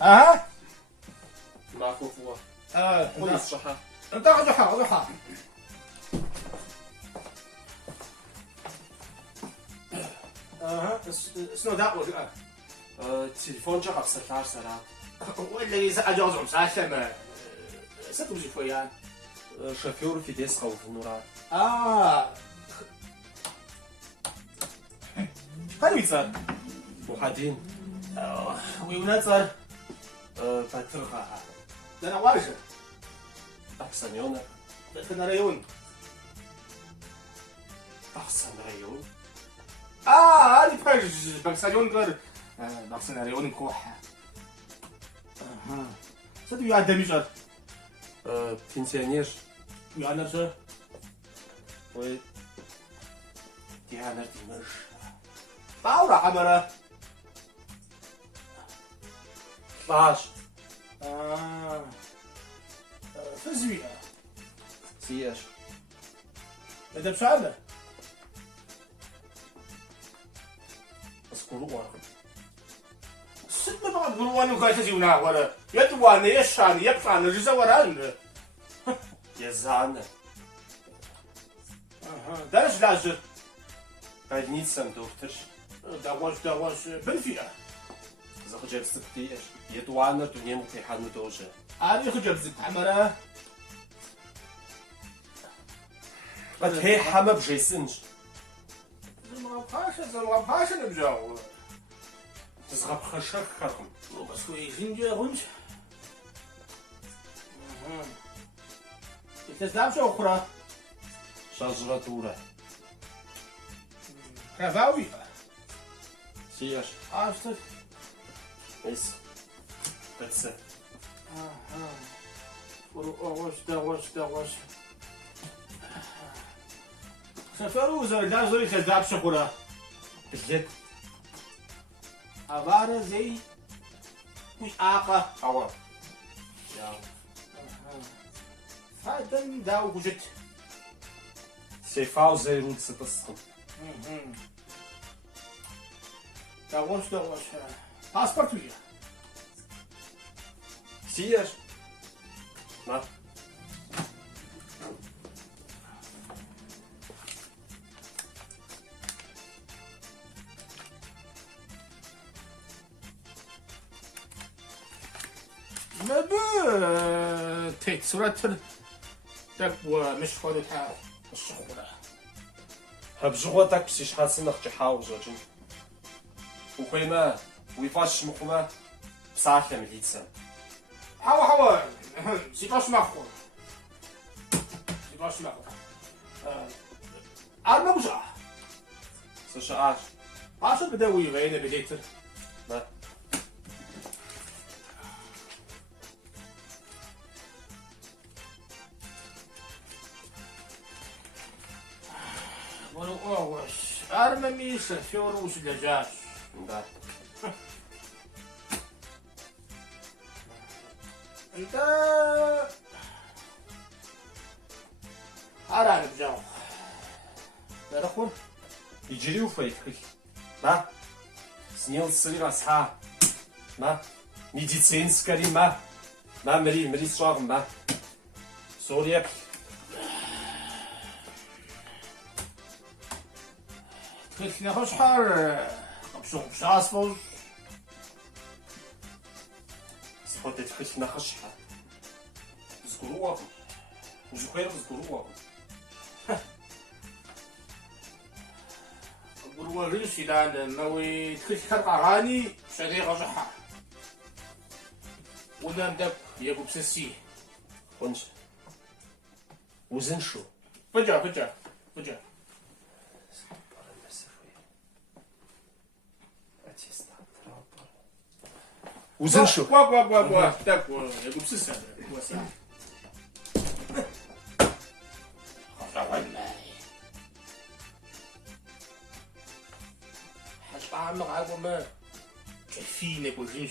ما خوفوا قولي الصحة انت غضحة شنو داقول تليفون جا قبصتلار سرا ولا يزعج جوزهم ساشم ستوجي فويان شوفير في ديس خوف النورات قالوا يتصل وحدين ويونا صار تتر انا واجه أحسن يونا كنا ريون أحسن ريون هذه فرج بكسريون غير بكسر ريون كوح صدق يا دميجر بنسيونير يا نرجع وي ديانا ديمر طاورة عمرة 12 فزوية سياش إذا بشعلة أذكروا ست ما بقى بقولوا أنا قاعد تجيونا ولا يدواني يشاني يبقى أنا جزء وران يزعنا درج لاجر больница доктор دواش بالفئة زخجب ستيش يدوانا دنيا متحانو دوجة أنا خجب زد عمرة قد هي حما بجيسنج ما بقاش نبجاو تزغب خشك خرم بس كوي جنجا غنج تزدام شو أخرى شجرة دورة رفاوي سياش أشتر بس بس واش سفروا زردان زوري تزدام شكورا بجد عبارة زي مش آقة أوا ياو فادن داو وجد سيفاو زي رود ستسخن داوش باسبورت ويا سياش ما ما ب تيت صورة تك ومش فاضي تاع الشخورة هبجغوتك بسيش حاسن أختي حاوز وجن وخيما ويفاش مخما بساعة مليتسا حوا سيباش ماخور أربع بجع سشعاش عشان بدوي غينا بديتر ما وش أرمي شفيور وش دجاج دا أنت أراني بجاو لا دخول يجري وفايتك ما سنيل الصغيرة صحا ما ميديتسينسكاري ما مري صغار ما سوريا كيف نخش حار قبشو بشاسفوز سخوتي تخش نخشها زقروهم وزخير زقروهم قولوا ريشي لان نوي تخش خرق أغاني شدي غجحة ونبدأ يقو بسسي ونش وزن شو فجأة وزن شو وا تاك يقو بسسي وسع حاج طعمك عقب ما كفينك وجنش